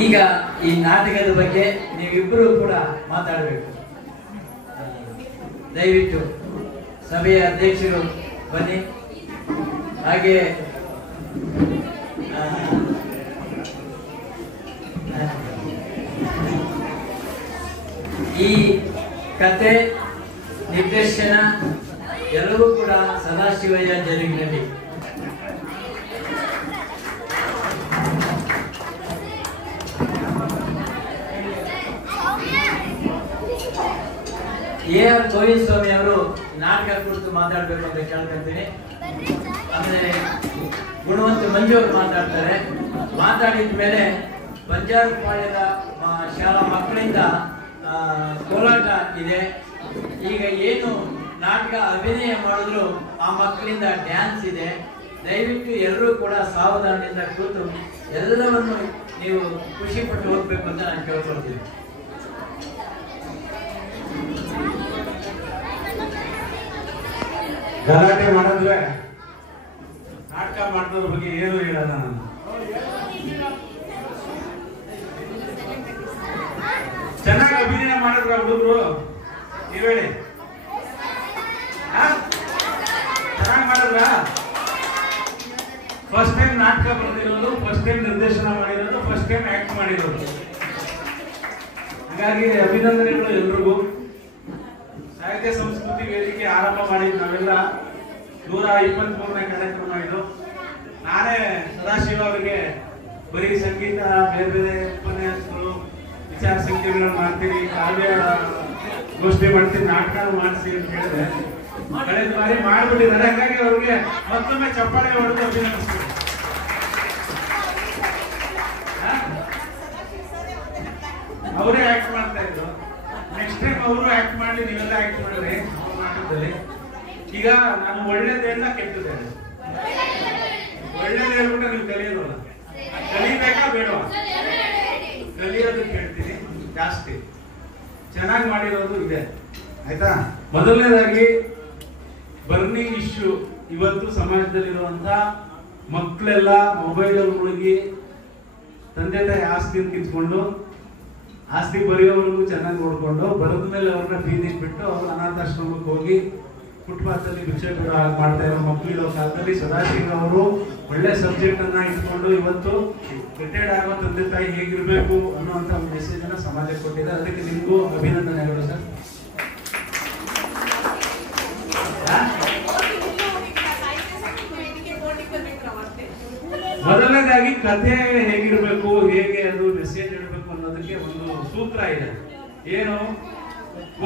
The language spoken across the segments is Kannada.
ಈಗ ಈ ನಾಟಕದ ಬಗ್ಗೆ ನೀವಿಬ್ಬರು ಕೂಡ ಮಾತಾಡಬೇಕು. ದಯವಿಟ್ಟು ಸಭೆಯ ಅಧ್ಯಕ್ಷರು ಬನ್ನಿ. ಹಾಗೆ ಈ ಕತೆ ನಿರ್ದೇಶನ ಎಲ್ಲವೂ ಕೂಡ ಸದಾಶಿವಯ್ಯ ಜರುಗಿನಲ್ಲಿ. AR ಗೋವಿಂದ ಸ್ವಾಮಿ ಅವರು ನಾಟಕ ಕುರಿತು ಮಾತಾಡ್ಬೇಕು ಅಂತ ಕೇಳ್ಕೊಂತೀನಿ. ಆಮೇಲೆ ಗುಣವಂತ ಮಂಜು ಅವರು ಮಾತಾಡ್ತಾರೆ. ಮಾತಾಡಿದ ಮೇಲೆ ಬಂಜಾರಪಾಳ್ಯದ ಶಾಲಾ ಮಕ್ಕಳಿಂದ ಕೋಲಾಟ ಇದೆ. ಈಗ ಏನು ನಾಟಕ ಅಭಿನಯ ಮಾಡಿದ್ರು ಆ ಮಕ್ಕಳಿಂದ ಡ್ಯಾನ್ಸ್ ಇದೆ. ದಯವಿಟ್ಟು ಎಲ್ಲರೂ ಕೂಡ ಸಾವಧಾನದಿಂದ ಕೂತು ಎಲ್ಲವನ್ನು ನೀವು ಖುಷಿ ಪಟ್ಟು ಹೋಗ್ಬೇಕು ಅಂತ ನಾನು ಕೇಳ್ಕೊಳ್ತೀನಿ. ಗಲಾಟೆ ಮಾಡಿದ್ರೆ ನಾಟಕ ಮಾಡೋದ್ರ ಬಗ್ಗೆ ಏನು ಹೇಳಲ್ಲ ನಾನು. ಚೆನ್ನಾಗಿ ಅಭಿನಯ ಮಾಡಿದ್ರ ಹುಡುಗರು, ನೀವ್ ಹೇಳಿ. ಚೆನ್ನಾಗಿ ಮಾಡಿದ್ರ? ಫಸ್ಟ್ ಟೈಮ್ ನಾಟಕ ಬರ್ದಿರೋದು, ಫಸ್ಟ್ ಟೈಮ್ ನಿರ್ದೇಶನ ಮಾಡಿರೋದು, ಫಸ್ಟ್ ಟೈಮ್ ಆಕ್ಟ್ ಮಾಡಿರೋದು. ಹಾಗಾಗಿ ಅಭಿನಂದನೆಗಳು ಎಲ್ರಿಗೂ. ಸಾಹಿತ್ಯ ಸಂಸ್ಕೃತಿ ವೇದಿಕೆ ಆರಂಭ ಮಾಡಿದ್ದು ನಾವೆಲ್ಲ 123ನೇ ಕಾರ್ಯಕ್ರಮ ಇದು. ನಾನೇ ಸದಾಶಿವ ಅವರಿಗೆ ಬರೀ ಸಂಗೀತ, ಬೇರೆ ಬೇರೆ ಉಪನ್ಯಾಸಗಳು, ವಿಚಾರ ಸಂಖ್ಯೆಗಳನ್ನು ಮಾಡ್ತೀನಿ, ಕಾವ್ಯ ಗೋಷ್ಠಿ ಮಾಡ್ತೀನಿ, ನಾಟಕ ಮಾಡಿಸಿ ಅಂತ ಹೇಳಿದ್ರೆ ಕಳೆದ ಬಾರಿ ಮಾಡಿಬಿಟ್ಟಿದ್ದಾರೆ. ಹಾಗಾಗಿ ಅವ್ರಿಗೆ ಮತ್ತೊಮ್ಮೆ ಚಪ್ಪಾಳೆ ಹೊಡೆದು ಅಭಿನಂದಿಸ್ತೀನಿ. ಅವರೇ ಆಕ್ಟ್ ಮಾಡ್ತಾ ಇದ್ರು. ನೆಕ್ಸ್ಟ್ ಟೈಮ್ ಅವರು ಆಕ್ಟ್ ಮಾಡಿ, ನೀವೆಲ್ಲ ಆಕ್ಟ್ ಮಾಡಿದ್ರಿ ನಾಟಕದಲ್ಲಿ. ಈಗ ನಾನು ಒಳ್ಳೇದು ಹೇಳ ಕೆಟ್ಟದ್ದು ಹೇಳಿ. ಒಳ್ಳೇದು ಹೇಳ್ಬಿಟ್ರೆ ನೀವು ಕಲಿಯೋದಲ್ಲ. ಕಲಿಬೇಕಾ ಬೇಡವಾ? ಕಲಿಯೋದಕ್ಕೆ ಹೇಳ್ತೀನಿ ಜಾಸ್ತಿ. ಚೆನ್ನಾಗಿ ಮಾಡಿರೋದು ಇದೆ, ಆಯ್ತಾ? ಮೊದಲನೇದಾಗಿ ಬರ್ನಿಂಗ್ ಇಶ್ಯೂ. ಇವತ್ತು ಸಮಾಜದಲ್ಲಿರುವಂತ ಮಕ್ಕಳೆಲ್ಲ ಮೊಬೈಲಲ್ಲಿ ಮುಳುಗಿ ತಂದೆ ತಾಯಿ ಆಸ್ತಿಯನ್ನು ಕಿತ್ಕೊಂಡು, ಆಸ್ತಿ ಬರೆಯೋವರೆಗೂ ಚೆನ್ನಾಗಿ ನೋಡ್ಕೊಂಡು, ಬರೆದ ಮೇಲೆ ಅವ್ರನ್ನ ಬೀದಿಗೆ ಬಿಟ್ಟು ಅವ್ರು ಅನಾಥಾಶ್ರಮಕ್ಕೆ ಹೋಗಿ ಫುಟ್ಪಾತಲ್ಲಿ ಭಿಕ್ಷೆ ಮಾಡ್ತಾ ಇರೋ ಮಕ್ಕಳು ಇರೋ ಕಾಲದಲ್ಲಿ ಸದಾಶಿವ ಅವರು ಒಳ್ಳೆ ಸಬ್ಜೆಕ್ಟ್ ಅನ್ನ ಇಟ್ಕೊಂಡು ಇವತ್ತು ರಿಟೈರ್ಡ್ ಆಗೋ ತಂದೆ ತಾಯಿ ಹೇಗಿರ್ಬೇಕು ಅನ್ನುವಂತ ಒಂದು ಮೆಸೇಜ್ ಅನ್ನ ಸಮಾಜಕ್ಕೆ ಕೊಟ್ಟಿದ್ದಾರೆ. ಅದಕ್ಕೆ ನಿಮಗೂ ಅಭಿನಂದನೆಗಳು ಸರ್. ಮೊದಲನೇದಾಗಿ ಕಥೆ ಹೇಗಿರ್ಬೇಕು, ಹೇಗೆ ಅದು ಮೆಸೇಜ್ ಇಡಬೇಕು ಅನ್ನೋದಕ್ಕೆ ಒಂದು ಸೂತ್ರ ಇದೆ. ಏನು?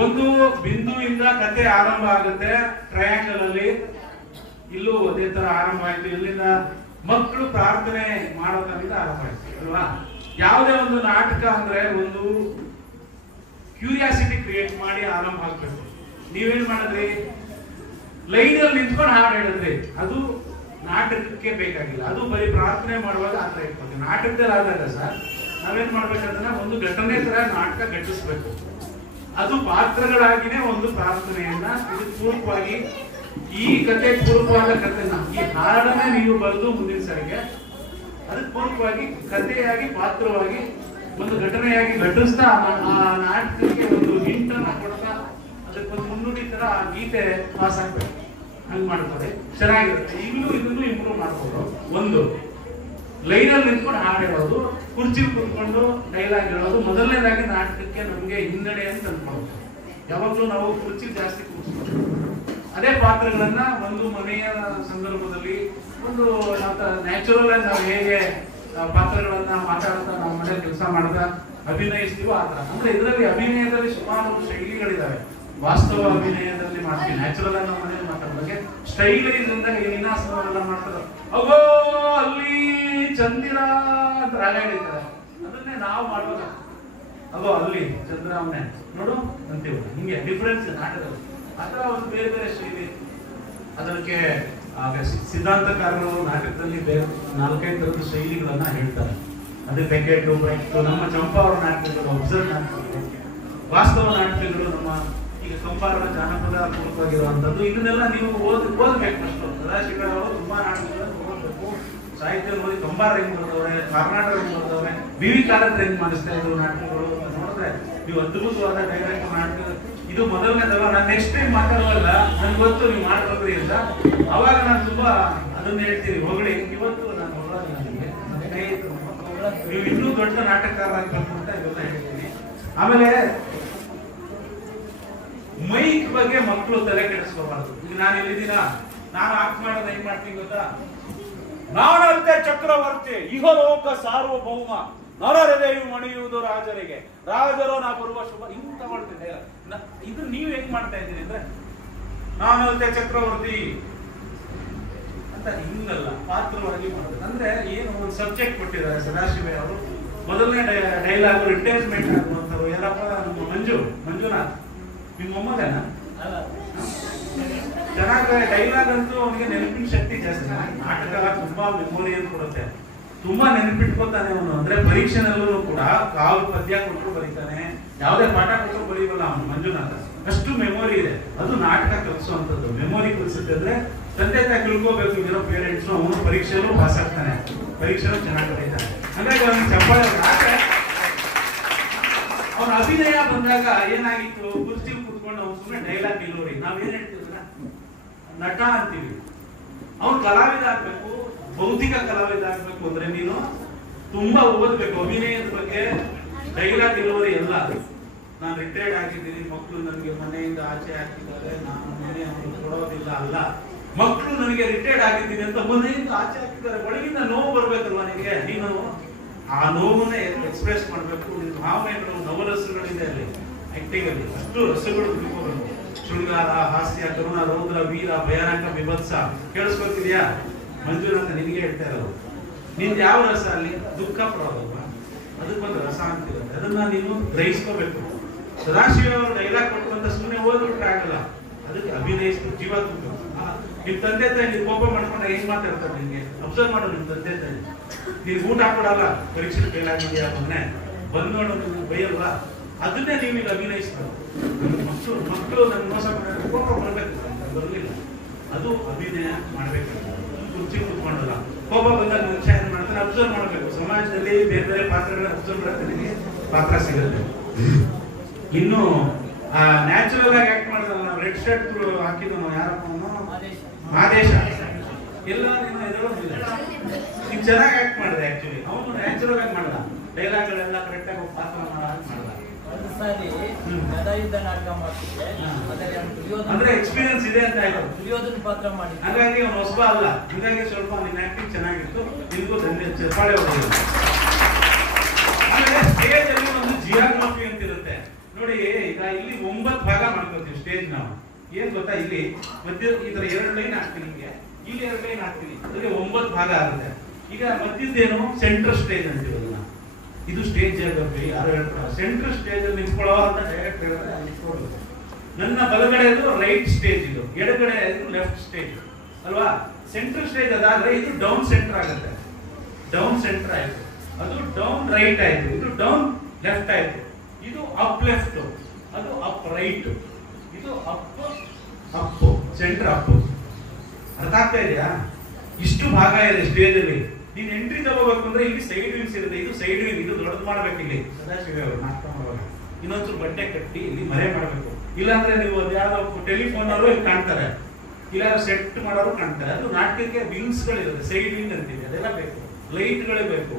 ಒಂದು ಬಿಂದುವಿಂದ ಕತೆ ಆರಂಭ ಆಗುತ್ತೆ. ಟ್ರಯಾಂಗಲ್ ಅಲ್ಲಿ ಇಲ್ಲೂ ಅದೇ ತರ ಆರಂಭ ಆಯ್ತು. ಇಲ್ಲಿಂದ ಮಕ್ಕಳು ಪ್ರಾರ್ಥನೆ ಮಾಡೋದ್ರಿಂದ ಆರಂಭ ಆಯ್ತು ಅಲ್ವಾ? ಯಾವುದೇ ಒಂದು ನಾಟಕ ಅಂದ್ರೆ ಒಂದು ಕ್ಯೂರಿಯಾಸಿಟಿ ಕ್ರಿಯೇಟ್ ಮಾಡಿ ಆರಂಭ ಆಗ್ಬೇಕು. ನೀವೇನ್ ಮಾಡಿದ್ರಿ? ಲೈನಲ್ಲಿ ನಿಂತ್ಕೊಂಡು ಹಾಡು ಹೇಳಿದ್ರಿ. ಅದು ನಾಟಕಕ್ಕೆ ಬೇಕಾಗಿಲ್ಲ. ಅದು ಬರೀ ಪ್ರಾರ್ಥನೆ ಮಾಡುವಾಗ ಆತರ ಇಟ್ಕೊಳ್ತೀವಿ. ನಾಟಕದಲ್ಲಿ ಆದಾಗ ಸರ್ ನಾವೇನ್ ಮಾಡ್ಬೇಕಂದ್ರೆ ಒಂದು ಘಟನೆ ತರ ನಾಟಕ ಘಟಿಸ್ಬೇಕು. ಅದು ಪಾತ್ರಗಳಾಗಿನೇ ಒಂದು ಪ್ರಾರ್ಥನೆಯನ್ನ ಇದಕ್ಕೆ ಪೂರಕವಾಗಿ, ಈ ಕತೆ ಪೂರಕವಾದ ಕಥೆನ ಈ ಹಾಡನ್ನೇ ನೀವು ಬರೆದು ಮುಂದಿನ ಸಾರಿಗೆ ಅದಕ್ಕೆ ಪೂರಕವಾಗಿ ಕಥೆಯಾಗಿ, ಪಾತ್ರವಾಗಿ, ಒಂದು ಘಟನೆಯಾಗಿ ಘಟಿಸ್ತಾ ಆ ನಾಟಕಕ್ಕೆ ಒಂದು ಹಿಂಟನ್ನ ಕೊಡ್ತಾ ಅದಕ್ಕೊಂದು ಮುನ್ನುಡಿ ತರ ಆ ಗೀತೆ ಪಾಸ್ ಆಗ್ಬೇಕು. ಹಂಗ್ ಮಾಡ್ತಾರೆ, ಚೆನ್ನಾಗಿರುತ್ತೆ. ಈಗಲೂ ಇದನ್ನು ಇಂಪ್ರೂವ್ ಮಾಡ್ಬೋದು. ಒಂದು ಲೈನಲ್ಲಿ ನಿಂತ್ಕೊಂಡು ಹಾಡು ಹೇಳೋದು, ಕುರ್ಚಿ ಕೂತ್ಕೊಂಡು ಡೈಲಾಗ್ ಹೇಳೋದು. ಮೊದಲನೇದಾಗಿ ನಾಟಕಕ್ಕೆ ನಮಗೆ ಹಿನ್ನಡೆ ಅಂತ ಅನ್ಕೊಳ್ಳೋದು. ಯಾವಾಗಲೂ ನಾವು ಕುರ್ಚಿ ಜಾಸ್ತಿ ಕೂರಿಸ್ಬೋದು. ಅದೇ ಪಾತ್ರಗಳನ್ನ ಒಂದು ಮನೆಯ ಸಂದರ್ಭದಲ್ಲಿ ಒಂದು ನ್ಯಾಚುರಲ್ ಆಗಿ ನಾವು ಹೇಗೆ ಪಾತ್ರಗಳನ್ನ ಮಾತಾಡ್ತಾ ನಾವು ಮನೆ ಕೆಲಸ ಮಾಡ್ತಾ ಅಭಿನಯಿಸ್ತೀವೋ ಆ ತರ. ಅಂದ್ರೆ ಇದರಲ್ಲಿ ಅಭಿನಯದಲ್ಲಿ ಸುಮಾರು ಶೈಲಿಗಳಿದಾವೆ. ವಾಸ್ತವ ಅಭಿನಯದಲ್ಲಿ ಮಾಡ್ತೀವಿ, ನ್ಯಾಚುರಲ್ ಆಗಿ ನಾವು ಮನೆಯಲ್ಲಿ ಮಾತಾಡೋದಕ್ಕೆ ಸ್ಟೈಲ್ ಇಂದ ವಿನ್ಯಾಸವನ್ನೆಲ್ಲ ಮಾಡ್ತಾರೆ. ಅಗೋ ಅಲ್ಲಿ ಚಂದಿರ ಅಂತ ರಾಗ ಹೇಳಿದ್ದಾರೆ. ಅದನ್ನೇ ನಾವು ಮಾಡುವಾಗ ಅಗೋ ಅಲ್ಲಿ ಚಂದ್ರ ಅವನೇ ನೋಡು ಅಂತೀವಿ. ಹಿಂಗೆ ಡಿಫ್ರೆನ್ಸ್ ನಾಟಕದಲ್ಲಿ ಅಥವಾ ಒಂದು ಬೇರೆ ಬೇರೆ ಶೈಲಿ. ಅದಕ್ಕೆ ಸಿದ್ಧಾಂತಕಾರರು ನಾಟಕದಲ್ಲಿ ಬೇರೆ 4-5 ತರದ ಶೈಲಿಗಳನ್ನ ಹೇಳ್ತಾರೆ. ಅದೇ ಬೆಕೆಟ್ಟು, ಬ್ರೈಟ್, ನಮ್ಮ ಚಂಪಾ ಅವರ ನಾಟಕಗಳು, ಅಬ್ಸರ್ವ್ ನಾಟಕಗಳು, ವಾಸ್ತವ ನಾಟಕಗಳು, ನಮ್ಮ ಈಗ ಕಂಪಾರದ ಜಾನಪದ ಪೂರ್ವವಾಗಿರುವಂತದ್ದು. ಇದನ್ನೆಲ್ಲ ನೀವು ಓದ್ಬೇಕು. ಅಷ್ಟು ಸದಾಶಿವ ಅವರು ತುಂಬಾ ಸಾಹಿತ್ಯ ನೋಡಿ ಕಂಬಾರ ಹೆಂಗ್ ಬರ್ದವ್ರೆ, ಕರ್ನಾಟಕ ಹೆಂಗ್ ಬರ್ದವ್ರೆ, BV ಕಾರಂತ ಹೆಂಗ್ ಮಾಡಿಸ್ತಾ ಇದ್ರು ನಾಟಕಗಳು ನೋಡಿದ್ರೆ ನೀವು ಅದ್ಭುತವಾದ ಡೈರೆಕ್ಟ್ ನಾಟಕ. ಇದು ಮೊದಲನೇದಲ್ಲ, ನಾನು ನೆಕ್ಸ್ಟ್ ಟೈಮ್ ಮಾತಾಡುವಲ್ಲ ನನ್ಗೆ ಗೊತ್ತು ನೀವು ಮಾಡ್ಕೊಳ್ರಿ ಅಂತ. ಅವಾಗ ನಾನು ತುಂಬಾ ಅದನ್ನ ಹೇಳ್ತೀನಿ ಹೊಗಳಿ. ಇವತ್ತು ನಾನು ಹೊಗಳಲ್ಲ, ನಿಮಗೆ ನೀವು ಇನ್ನೂ ದೊಡ್ಡ ನಾಟಕಕಾರ ಆಗ್ಬೇಕು ಅಂತ ಇವೆಲ್ಲ ಹೇಳ್ತೀನಿ. ಆಮೇಲೆ ಮೈಕ್ ಬಗ್ಗೆ ಮಕ್ಕಳು ತಲೆ ಕೆಡಿಸ್ಕೋಬಾರ್ದು. ಈಗ ನಾನು ಇಲ್ಲಿದ್ದೀನ, ನಾನು ಆಕ್ಟ್ ಮಾಡೋದು ಹೆಂಗ್ ಮಾಡ್ತೀನಿ ಗೊತ್ತಾ? ನಾನಂತೆ ಚಕ್ರವರ್ತಿ ಇಹಲೋಕ ಸಾರ್ವಭೌಮ ನರಹೃದಯ ಮಣಿಯುವುದು ರಾಜರಿಗೆ, ರಾಜರು ನಾ ಬರುವ ಶುಭ, ಹಿಂಗ್ ತಗೊಳ್ತಿದ್ದೆ. ಇದು ನೀವ್ ಹೆಂಗ್ ಮಾಡ್ತಾ ಇದ್ದೀರಿ ಅಂದ್ರೆ ನಾನಂತೆ ಚಕ್ರವರ್ತಿ ಅಂತ ಹಿಂಗಲ್ಲ, ಪಾತ್ರವಾಗಿ ಮಾಡ್ತಾರೆ. ಅಂದ್ರೆ ಏನು ಒಂದು ಸಬ್ಜೆಕ್ಟ್ ಕೊಟ್ಟಿದ್ದಾರೆ ಸದಾಶಿವ ಅವರು. ಮೊದಲನೇ ಡೈಲಾಗ್ ರಿಟೈರ್ಮೆಂಟ್ ಆಗುವಂತರು ಎಲ್ಲಪ್ಪ, ನಮ್ಮ ಮಂಜುನಾಥ್ ನಿಮ್ಮ ಮೊಮ್ಮಗನ ಚೆನ್ನಾಗಿ ಡೈಲಾಗ್ ಅಂತೂ ಅವನಿಗೆ ನೆನಪಿನ ಶಕ್ತಿ ಜಾಸ್ತಿ. ನಾಟಕ ತುಂಬಾ ಮೆಮೊರಿ ಅಂತ ಕೊಡುತ್ತೆ, ತುಂಬಾ ನೆನಪಿಟ್ಕೋತಾನೆ ಅವನು. ಅಂದ್ರೆ ಪರೀಕ್ಷೆನಲ್ಲೂ ಕೂಡ ಕಾವು ಪದ್ಯ ಕೊಟ್ಟರು ಬರೀತಾನೆ, ಯಾವುದೇ ಪಾಠ ಕೊಟ್ಟರು ಬರೀವಲ್ಲ ಅವನು ಮಂಜುನಾಥ. ಅಷ್ಟು ಮೆಮೊರಿ ಇದೆ. ಅದು ನಾಟಕ ಕಲಿಸುವಂತದ್ದು. ಮೆಮೊರಿ ಕಲಿಸುತ್ತೆ ಅಂದ್ರೆ ತಂದೆ ತಾಯಿ ತಿಳ್ಕೋಬೇಕು ಇರೋ ಪೇರೆಂಟ್ಸ್. ಅವನು ಪರೀಕ್ಷೆಯಲ್ಲೂ ಪಾಸ್ ಆಗ್ತಾನೆ, ಪರೀಕ್ಷೆಯಲ್ಲೂ ಚೆನ್ನಾಗಿ ಬರೀತಾನೆ. ಹಾಗಾಗಿ ಅವನಿಗೆ ಚಪ್ಪಾಳೆ. ಅವನ ಅಭಿನಯ ಬಂದಾಗ ಏನಾಗಿತ್ತು, ಕುರ್ಚಿ ಕುತ್ಕೊಂಡು ಅವ್ನು ಸುಮ್ಮನೆ ಡೈಲಾಗ್ ಡೆಲಿವರಿ. ನಾವೇನ್ ಹೇಳ್ತೀವಿ ನಟ ಅಂತೀವಿ. ಅವ್ನು ಕಲಾವಿದ ಆಗ್ಬೇಕು, ಭೌತಿಕ ಕಲಾವಿದ ಆಗ್ಬೇಕು ಅಂದ್ರೆ ನೀನು ತುಂಬಾ ಓದ್ಬೇಕು ಅಭಿನಯದ ಬಗ್ಗೆ. ಡೈಲಾಗ್ ಡೆಲಿವರಿ ಎಲ್ಲ. ನಾನು ರಿಟೈರ್ಡ್ ಆಗಿದ್ದೀನಿ, ಮಕ್ಕಳು ನನಗೆ ಮನೆಯಿಂದ ಆಚೆ ಹಾಕಿದ್ದಾರೆ, ನಾನು ಮನೆ ಅವ್ರಿಗೆ ಕೊಡೋದಿಲ್ಲ ಅಲ್ಲ. ಮಕ್ಕಳು ನನಗೆ ರಿಟೈರ್ಡ್ ಆಗಿದ್ದೀನಿ ಅಂತ ಮನೆಯಿಂದ ಆಚೆ ಹಾಕಿದ್ದಾರೆ, ಒಳಗಿಂದ ನೋವು ಬರ್ಬೇಕಲ್ವಾ ನಿನಗೆ? ನೀನು ಆ ನೋವನ್ನೇ ಎಕ್ಸ್ಪ್ರೆಸ್ ಮಾಡ್ಬೇಕು. ನಿನ್ನ ಭಾವನೆಗಳು, ನವರಸಗಳಿದೆ ಅಲ್ಲಿ ಆಕ್ಟಿಂಗ್ ಅಲ್ಲಿ. ಅಷ್ಟು ರಸಗಳು ತಿಳ್ಕೋಬೇಕು. ಶೃಂಗಾರ, ಹಾಸ್ಯ, ಕರುಣ, ರೌದ್ರ, ವೀರ, ಭಯಾನಕ, ವಿಭತ್ಸ. ಕೇಳಿಸ್ಕೊತಿದ್ಯಾ ಮಂಜುನಾಥ? ನಿನಗೆ ಹೇಳ್ತಾ ಇರೋದು. ನಿನ್ ಯಾವ ರಸ ಅಲ್ಲಿ? ದುಃಖ ಪಡೋದಲ್ವಾ? ಅದಕ್ಕೊಂದು ರಸ ಅಂತಿರುತ್ತೆ, ಅದನ್ನ ನೀನು ಗ್ರಹಿಸ್ಕೋಬೇಕು. ಸದಾಶಿವ ಅವರು ಡೈಲಾಗ್ ಕೊಟ್ಟುವಂತ ಸುಮ್ಮನೆ ಓದ್ಬಿಟ್ರೆ ಆಗಲ್ಲ, ಅದಕ್ಕೆ ಅಭಿನಯಿಸ್ಬೇಕು, ಜೀವ ತುಂಬಬೇಕು. ನಿಮ್ ತಂದೆ ತಾಯಿ ನೀವು ಕೋಪ ಮಾಡ್ಕೊಂಡ್ರೆ ಹೆಂಗ್ ಮಾತಾಡ್ತಾರೆ ನಿಮ್ಗೆ? ಅಬ್ಸರ್ವ್ ಮಾಡು ನಿಮ್ ತಂದೆ ತಾಯಿ. ನೀನ್ ಊಟ ಕೊಡಲ್ಲ, ಪರೀಕ್ಷೆ ಫೇಲ್ ಆಗಿದೆಯಾ ಮೊನ್ನೆ ಬಂದ್ ನೋಡು, ನೀವು ಬೈಯಲ್ವಾ? ಅದನ್ನೇ ನೀವು ಈಗ ಅಭಿನಯಿಸ್ಬೇಕು. ಮಕ್ಕಳು ನನ್ ಮೋಸ ಮಾಡಿದ್ರೆ ಕೋಪ ಬರ್ಬೇಕು, ಬರ್ಲಿಲ್ಲ. ಅದು ಅಭಿನಯ ಮಾಡ್ಬೇಕು. ಕುರ್ಚಿ ಕೂತ್ಕೊಂಡಲ್ಲ, ಕೋಪ ಬಂದಾಗ ಮುಂಚೆ ಏನ್ ಮಾಡ್ತಾರೆ ಅಬ್ಸರ್ವ್ ಮಾಡ್ಬೇಕು. ಸಮಾಜದಲ್ಲಿ ಬೇರೆ ಬೇರೆ ಪಾತ್ರಗಳನ್ನ ಅಬ್ಸರ್ವ್ ಮಾಡಕ್ಕೆ ನಿಮಗೆ ಪಾತ್ರ ಸಿಗುತ್ತೆ. ಇನ್ನು ನ್ಯಾಚುರಲ್ ಆಗಿ ಆಕ್ಟ್ ಮಾಡಿದಲ್ಲ, ನಾವು ರೆಡ್ ಶರ್ಟ್ ಹಾಕಿದ್ವು ಯಾರಪ್ಪ ಮಾದೇಶ ಎಲ್ಲ ನೀನು ಚೆನ್ನಾಗಿ ಆಕ್ಟ್ ಮಾಡಿದೆ. ಆಕ್ಚುಲಿ ಅವನು ನ್ಯಾಚುರಲ್ ಆಗಿ ಮಾಡಲ್ಲ, ಡೈಲಾಗ್ಗಳೆಲ್ಲ ಕರೆಕ್ಟ್ ಆಗಿ ಪಾತ್ರ ಮಾಡಲ್ಲ. ಅಂದ್ರೆ ಎಕ್ಸ್ಪೀರಿಯನ್ಸ್ ಇದೆ ಅಂತ ಆಯ್ತು, ದುರ್ಯೋಧನ ಪಾತ್ರ ಮಾಡಿ. ಹಾಗಾಗಿ ಅವನು ಹೊಸಬ ಅಲ್ಲ, ಹೀಗಾಗಿ ಸ್ವಲ್ಪ ನಿನ್ನ ಆಕ್ಟಿಂಗ್ ಚೆನ್ನಾಗಿತ್ತು. ನಿಮಗೂ ಚಪ್ಪಾಳೆ ಹೊಡೆದಿಲ್ಲ. ಆಮೇಲೆ ಸ್ಟೇಜ್ ಅಲ್ಲಿ ಒಂದು ಜಿಯಾಗ್ರಫಿ ಅಂತ ಇರುತ್ತೆ ನೋಡಿ. ಈಗ ಇಲ್ಲಿ 9 ಭಾಗ ಮಾಡ್ಕೊಳ್ತೀವಿ ಸ್ಟೇಜ್ ನಾವು. ಏನ್ ಗೊತ್ತಾ, ಇಲ್ಲಿ ಮಧ್ಯ ಈ ತರ 2 ಲೈನ್ ಹಾಕ್ತೀನಿ, ಹಿಂಗೆ ಇಲ್ಲಿ 2 ಲೈನ್ ಹಾಕ್ತೀನಿ, ಅದಕ್ಕೆ 9 ಭಾಗ ಆಗುತ್ತೆ. ಈಗ ಮಧ್ಯದ್ದೇನು ಸೆಂಟ್ರಲ್ ಸ್ಟೇಜ್ ಅಂತೀವಲ್ಲ, ಇದು ಸ್ಟೇಜ್ ಜಿಯಾಗ್ರಫಿ. ಯಾರು ಹೇಳ್ತಾರೆ ಸೆಂಟ್ರಲ್ ಸ್ಟೇಜ್ ಅಲ್ಲಿ ನಿಂತ್ಕೊಳ್ಳೋ ಅಂತ ಡೈರೆಕ್ಟ್ ನಿಂತ್ಕೊಳ್ಳೋದು. ನನ್ನ ಬಲಗಡೆದು ರೈಟ್ ಸ್ಟೇಜ್, ಇದು ಎಡಗಡೆ ಲೆಫ್ಟ್ ಸ್ಟೇಜ್ ಅಲ್ವಾ? ಸೆಂಟ್ರಲ್ ಸ್ಟೇಜ್ ಅದಾದ್ರೆ ಇದು ಡೌನ್ ಸೆಂಟರ್ ಆಗುತ್ತೆ. ಡೌನ್ ಸೆಂಟರ್ ಆಯ್ತು, ಅದು ಡೌನ್ ರೈಟ್ ಆಯ್ತು, ಇದು ಡೌನ್ ಲೆಫ್ಟ್ ಆಯ್ತು, ಇದು ಅಪ್ ಲೆಫ್ಟ್, ಅದು ಅಪ್ ರೈಟ್, ಇದು ಅಪ್ ಸೆಂಟರ್ ಅಪ್. ಅರ್ಥ ಆಗ್ತಾ ಇದೆಯಾ? ಇಷ್ಟು ಭಾಗ ಇದೆ ಸ್ಟೇಜ್ ಅಲ್ಲಿ. ನೀನ್ ಎಂಟ್ರಿ ತಗೋಬೇಕು ಅಂದ್ರೆ ಇಲ್ಲಿ ಸೈಡ್ ವಿಂಗ್ಸ್ ಇರುತ್ತೆ, ಇದು ಸೈಡ್ ವಿಂಗ್, ಇದು ದೊಡ್ಡದು ಮಾಡ್ಬೇಕು. ಇಲ್ಲಿ ಸದಾಶಿವ ಅವರು ನಾಟಕ ಮಾಡುವಾಗ ಇನ್ನೊಂದ್ಸೂರು ಬಟ್ಟೆ ಕಟ್ಟಿ ಇಲ್ಲಿ ಮರೆ ಮಾಡ್ಬೇಕು. ಇಲ್ಲಾಂದ್ರೆ ನೀವು ಯಾವ್ದೋ ಟೆಲಿಫೋನ್ ಅವರು ಇಲ್ಲಿ ಕಾಣ್ತಾರೆ, ಇಲ್ಲ ಸೆಟ್ ಮಾಡೋರು ಕಾಣ್ತಾರೆ. ಅದು ನಾಟಕಕ್ಕೆ ವಿಂಗ್ಸ್ ಗಳಿರುತ್ತೆ, ಸೈಡ್ ವಿಂಗ್ ಅಂತೀವಿ, ಅದೆಲ್ಲ ಬೇಕು. ಲೈಟ್ ಗಳೇ ಬೇಕು.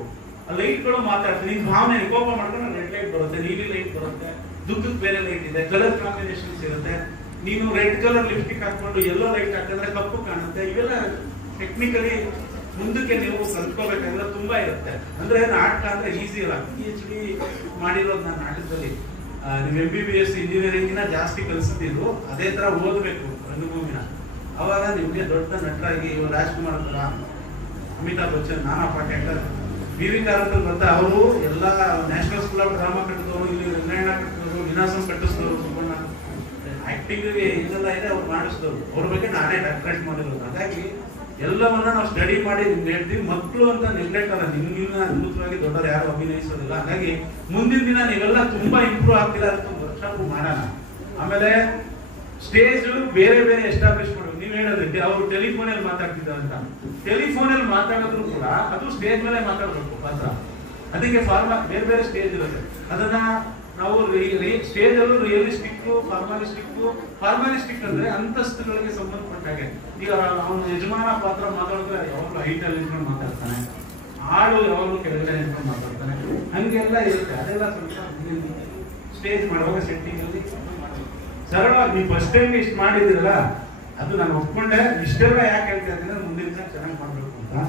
ಆ ಲೈಟ್ ಗಳು ಮಾತಾಡ್ತಾರೆ. ನಿನ್ ಭಾವನೆ ಕೋಪ ಮಾಡ್ಕೊಂಡ್ರೆ ರೆಡ್ ಲೈಟ್ ಬರುತ್ತೆ, ನೀಲಿ ಲೈಟ್ ಬರುತ್ತೆ, ದುಃಖಕ್ಕೆ ಬೇರೆ ಲೈಟ್ ಇದೆ, ಕಲರ್ ಕಾಂಬಿನೇಷನ್ಸ್ ಇರುತ್ತೆ. ನೀನು ರೆಡ್ ಕಲರ್ ಲಿಪ್ಸ್ಟಿಕ್ ಹಾಕೊಂಡು ಎಲ್ಲೋ ಲೈಟ್ ಹಾಕಿದ್ರೆ ಕಪ್ಪು ಕಾಣುತ್ತೆ. ಇವೆಲ್ಲ ಟೆಕ್ನಿಕಲಿ ಮುಂದಕ್ಕೆ ನೀವು ಕಲ್ತ್ಕೋಬೇಕಂದ್ರೆ ತುಂಬಾ ಇರುತ್ತೆ. ಅಂದ್ರೆ ನಾಟಕ ಅಂದ್ರೆ ಈಸಿ ಅಲ್ಲ. PhD ಮಾಡಿರೋದು ನಾನು ನಾಟಕದಲ್ಲಿ. ನೀವು MBBS ಇಂಜಿನಿಯರಿಂಗಿನ ಜಾಸ್ತಿ ಕಲಿಸ್ತಿದ್ರು, ಅದೇ ತರ ಓದ್ಬೇಕು ರಂಗಭೂಮಿನ. ಅವಾಗ ನಿಮ್ಗೆ ದೊಡ್ಡ ನಟರಾಗಿ ರಾಜ್ಕುಮಾರ್ ತರ, ಅಮಿತಾಬ್ ಬಚ್ಚನ್, ನಾನಾ ಪಾಟೇಕರ್, BV ಕಾರಂತ ಬರ್ತಾ ಅವರು ಎಲ್ಲ ನ್ಯಾಷನಲ್ ಸ್ಕೂಲ್ ಆಫ್ ಡ್ರಾಮಾ ಕಟ್ಟಿದವರು, ಇಲ್ಲಿ ರಂಗಾಯಣ ಕಟ್ಟಿದವರು, ವಿನಾಸಂ ಕಟ್ಟಿಸಿದವರು, ಸುಬ್ಬಣ್ಣ ಆಕ್ಟಿಂಗ್ ಇದೆಲ್ಲ ಇದೆ, ಅವ್ರು ಮಾಡಿಸಿದವರು. ಅವ್ರ ಬಗ್ಗೆ ನಾನೇ ಡಾಕ್ಟರೇಟ್ ಮಾಡಿರೋದು. ಹಾಗಾಗಿ ಎಲ್ಲವನ್ನ ನಾವು ಸ್ಟಡಿ ಮಾಡಿ ನಿಮ್ಗೆ ಹೇಳ್ತೀವಿ. ಮಕ್ಕಳು ಅಂತ ನೆಗ್ಲೆಕ್ಟ್ ಅಲ್ಲ, ನಿಮ್ಗಿನ್ನ ಅದ್ಭುತವಾಗಿ ದೊಡ್ಡವರು ಯಾರು ಅಭಿನಯಿಸೋದಿಲ್ಲ. ಹಾಗಾಗಿ ಮುಂದಿನ ದಿನ ನೀವೆಲ್ಲ ತುಂಬಾ ಇಂಪ್ರೂವ್ ಆಗ್ತೀರಾ ಅಂತ ವರ್ಕ್ಶಾಪ್ ಮಾಡೋಣ. ಆಮೇಲೆ ಸ್ಟೇಜ್ ಬೇರೆ ಬೇರೆ ಎಸ್ಟಾಬ್ಲಿಷ್ ಮಾಡ್ಬೇಕು. ನೀವು ಹೇಳಿದ್ರೆ ಅವರು ಟೆಲಿಫೋನಲ್ಲಿ ಮಾತಾಡ್ತಿದ್ದಾರೆ ಅಂತ. ಟೆಲಿಫೋನಲ್ಲಿ ಮಾತಾಡಿದ್ರು ಕೂಡ ಅದು ಸ್ಟೇಜ್ ಮೇಲೆ ಮಾತಾಡಬೇಕು ಪಾತ್ರ. ಅದಕ್ಕೆ ಬೇರೆ ಬೇರೆ ಸ್ಟೇಜ್ ಇರುತ್ತೆ. ಅದನ್ನ ನಾವು ಸ್ಟೇಜ್ ಅಲ್ಲೂ ರಿಯಲಿಸ್ಟಿಕ್, ಫಾರ್ಮಾಲಿಸ್ಟಿಕ್ ಅಂದ್ರೆ ಅಂತಸ್ತುಗಳಿಗೆ ಸಂಬಂಧಪಟ್ಟ ಹಾಗೆ. ಈಗ ಅವನು ಯಜಮಾನ ಪಾತ್ರ ಮಾತಾಡಿದ್ರೆ ಯಾವಾಗಲೂ ಹೈಟ್ ಅಲ್ಲಿ ನಿಂತ್ಕೊಂಡು ಮಾತಾಡ್ತಾನೆ, ಆಳು ಯಾವಾಗಲೂ ಕೆಳಗಡೆ ನಿಂತ್ಕೊಂಡು ಮಾತಾಡ್ತಾನೆ, ಹಂಗೆಲ್ಲ ಇರುತ್ತೆ. ಅದೆಲ್ಲ ಸ್ವಲ್ಪ ಸ್ಟೇಜ್ ಮಾಡುವಾಗ ಸೆಟ್ಟಿಂಗ್ ಅಲ್ಲಿ ಸರಳವಾಗಿ ನೀವು ಫಸ್ಟ್ ಟೈಮ್ ಇಷ್ಟು ಮಾಡಿದಿರಲ್ಲ, ಅದು ನಾನು ಒಪ್ಕೊಂಡೆ. ಇಷ್ಟೆಲ್ಲ ಯಾಕೆ ಹೇಳ್ತಾ ಇದ್ದೀನಿ, ಮುಂದಿನ ದಿನ ಚೆನ್ನಾಗಿ ಮಾಡ್ಬೇಕು ಅಂತ.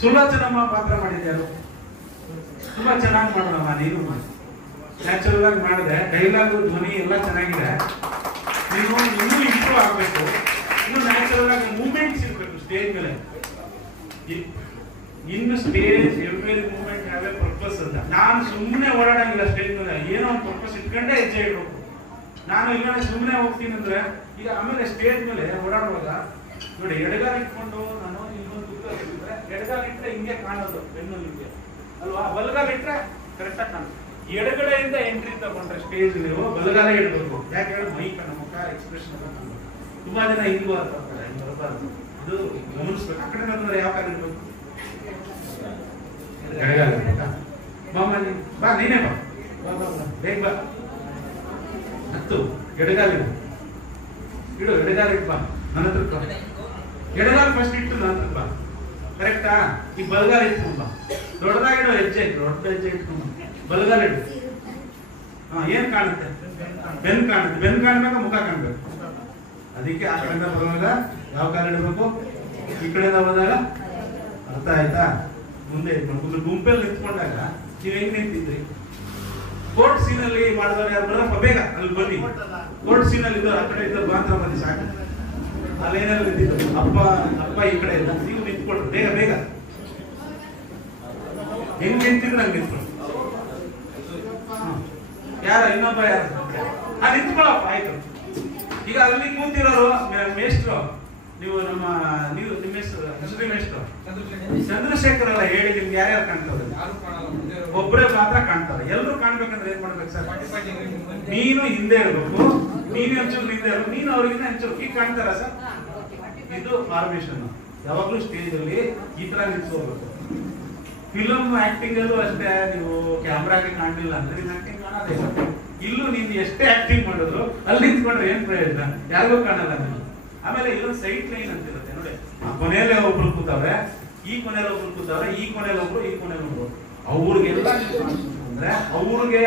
ಸುಲೋಚನಮ್ಮ ಪಾತ್ರ ಮಾಡಿದ್ಯಾರು, ತುಂಬಾ ಚೆನ್ನಾಗಿ ಮಾಡೋಣಮ್ಮ, ನೀನು ನ್ಯಾಚುರಲ್ ಆಗಿ ಮಾಡಿದೆ. ಡೈಲಾಗ್, ಧ್ವನಿ ಎಲ್ಲ ಚೆನ್ನಾಗಿದೆ. ನೀವು ಇನ್ನೂ ಇಂಪ್ರೂವ್ ಆಗಬೇಕು, ಇನ್ನು ನ್ಯಾಚುರಲ್ ಆಗಿ ಮೂವ್ಮೆಂಟ್ಸ್ ಇರಬೇಕು ಸ್ಟೇಜ್ ಮೇಲೆ. ಇನ್ನು stage every movement have A purpose ಅಂತ. ನಾನು ಸುಮ್ಮನೆ ಓಡಾಡಂಗಿಲ್ಲ ಸ್ಟೇಜ್ ಮೇಲೆ, ಏನೋ ಒಂದು ಪರ್ಪಸ್ ಇಟ್ಕೊಂಡೇ ಹೆಜ್ಜೆ ಇಡಬೇಕು. ನಾನು ಇಲ್ಲ ಸುಮ್ಮನೆ ಹೋಗ್ತೀನಿ ಅಂದ್ರೆ ಈಗ ಆಮೇಲೆ ಸ್ಟೇಜ್ ಮೇಲೆ ಓಡಾಡುವಾಗ ನೋಡಿ, ಎಡಗಾಲ ಇಟ್ಕೊಂಡು ನಾನು ಇನ್ನೊಂದು ಎಡಗಾಲ ಇಟ್ಟರೆ ಹಿಂಗೆ ಕಾಣೋದು ಬೆನ್ನಲ್ಲಿ ಅಲ್ವಾ, ಬಲಗಾಲ ಇಟ್ಟರೆ ಕರೆಕ್ಟಾಗಿ ಕಾಣೋದು. ಎಡಗಡೆಯಿಂದ ಎಂಟ್ರಿ ತಗೊಂಡ್ರೆ ಸ್ಟೇಜ್ ನೀವು ಬಲಗಾಲ ಇಡಬೇಕು. ಯಾಕೆ ಹೇಳಿ, ಮೈ ಕಣ್ಣ ಮುಖ ಎಕ್ಸ್ಪ್ರೆಷನ್ ಎಲ್ಲ ಕಾಣಬೇಕು. ತುಂಬಾ ಜನ ಹಿಂಗೂ ಬರ್ತಾರೆ, ಹಿಂಗೆ ಬರಬಾರ್ದು, ಅದು ಗಮನಿಸ್ಬೇಕು. ಆ ಕಡೆ ಬಂದ್ರೆ ಯಾವ ಕಾಲ ಇರ್ಬೇಕು, ಎಡಗಾಲ ಇರ್ಬೇಕಾ? ಬಾಮ್ಮ ಬಾ, ನೀನೇ ಬಾ, ಬೇಗ ಬಾ, ಹತ್ತು ಎಡಗಾಲ ಇಡು, ಎಡಗಾಲ ಇಟ್ಟು ಬಾ ನನ್ನ ಹತ್ರ. ಎಡಗಾಲ ಫಸ್ಟ್ ಇಟ್ಟು ನನ್ನ ಹತ್ರ ಬಾ, ಕರೆಕ್ಟಾ? ಈ ಬಲಗಾಲ ಇಟ್ಕೊಂಡ್ ಬಾ, ದೊಡ್ಡದಾಗಿಡೋ ಹೆಜ್ಜೆ ಇಟ್ಟು, ದೊಡ್ಡ ಹೆಜ್ಜೆ ಇಟ್ಕೊಂಡು ಬಲಗಾಲ ಇಡು. ಏನ್ ಕಾಣುತ್ತೆ? ಬೆನ್ ಕಾಣುತ್ತೆ. ಬೆನ್ ಕಾಣ್ಬೇಕು, ಮುಖ ಕಾಣ್ಬೇಕು. ಅದಕ್ಕೆ ಆ ಕಡೆಯಿಂದ ಬರುವಾಗ ಯಾವ ಕಾಲ ಇಡಬೇಕು, ಈ ಕಡೆಯಿಂದ ಹೋದಾಗ. ಅರ್ಥ ಆಯ್ತಾ? ಮುಂದೆ ಇಟ್ಕೊಂಡು ಗುಂಪಲ್ಲಿ ನಿಂತ್ಕೊಂಡಾಗ ನೀವ್ ಹೆಂಗ್ ನಿಂತಿದ್ರಿ? ಕೋರ್ಟ್ ಸೀನ್ ಅಲ್ಲಿ ಮಾಡಿದವ್ರು ಯಾರು ಬರಪ್ಪ, ಬೇಗ ಅಲ್ಲಿ ಬನ್ನಿ. ಕೋರ್ಟ್ ಸೀನ್ ಅಲ್ಲಿ ಇದ್ದವ್ರು ಆ ಕಡೆ ಇದ್ದವ್ರು ಮಾತ್ರ ಬನ್ನಿ, ಸಾಕು. ಅಲ್ಲೇನೆಲ್ಲ ನಿಂತಿದ್ರು, ಅಪ್ಪ ಈ ಕಡೆ ಇಲ್ಲ, ನೀವು ನಿಂತ್ಕೊಳ್ರಿ ಬೇಗ ಬೇಗ. ಹೆಂಗ್ ನಿಂತಿದ್ರು ಹಂಗೆ ನಿಂತ್ಕೊಳ್ಳಿ. ಯಾರ ಇನ್ನೊಬ್ಬ ಯಾರು ನಿಂತ್ಕೊಳ್ಳಪ್ಪ, ಆಯ್ತು. ಈಗ ಅಲ್ಲಿ ಕೂತಿರೋರು ಮೇಷ್ಟ್ರು, ನೀವು ನಿಮ್ಮ ಹೆಸರು ಮೇಷ್ಟ್ರು ಚಂದ್ರಶೇಖರ್ ಅಲ್ಲ, ಹೇಳಿ ನಿಮ್ಗೆ ಯಾರ್ಯಾರು ಕಾಣ್ತಾರೆ? ಒಬ್ಬರೇ ಮಾತ್ರ ಕಾಣ್ತಾರೆ. ಎಲ್ಲರೂ ಕಾಣ್ಬೇಕಂದ್ರೆ ಏನ್ ಮಾಡ್ಬೇಕು ಸರ್? ನೀನು ಹಿಂದೆ ಇರ್ಬೇಕು, ನೀನು ಒಂಚೂರು ಹಿಂದೆ ಇರ್ಬೇಕು, ನೀನು ಅವ್ರಿಗಿಂತ ಒಂಚೂರು ಈಗ ಕಾಣ್ತಾರ ಸರ್? ಇದು ಫಾರ್ಮೇಶನ್. ಯಾವಾಗ್ಲೂ ಸ್ಟೇಜ್ ಅಲ್ಲಿ ಈ ತರ ನಿಲ್ಸ್ಕೋಬೇಕು. ಫಿಲಮ್ ಆಕ್ಟಿಂಗ್ ಅಲ್ಲೂ ಅಷ್ಟೇ, ನೀವು ಕ್ಯಾಮ್ರಾಗೆ ಕಾಣಲಿಲ್ಲ ಅಂದ್ರೆ ಆಕ್ಟಿಂಗ್ ಕಾಣೋದೇ. ಇಲ್ಲೂ ನೀನು ಎಷ್ಟೇ ಆಕ್ಟಿಂಗ್ ಮಾಡಿದ್ರು ಅಲ್ಲಿ ನಿಂತ್ಕೊಂಡ್ರೆ ಏನ್ ಪ್ರಯೋಜನ? ಯಾರಿಗೂ ಕಾಣಲ್ಲ ನೀವು. ಆಮೇಲೆ ಇಲ್ಲೊಂದು ಸೈಡ್ ಲೈನ್ ಅಂತ ಇರುತ್ತೆ ನೋಡಿ, ಆ ಕೊನೆಯಲ್ಲೇ ಒಬ್ರು ಕೂತವ್ರೆ, ಈ ಕೊನೆಯಲ್ಲಿ ಒಬ್ರು ಕೂತವ್ರೆ, ಈ ಕೊನೆಯಲ್ಲಿ ಒಬ್ರು, ಈ ಕೊನೆಯಲ್ಲಿ ಒಬ್ರು. ಅವ್ರಿಗೆಲ್ಲ ಅಂದ್ರೆ ಅವ್ರಿಗೆ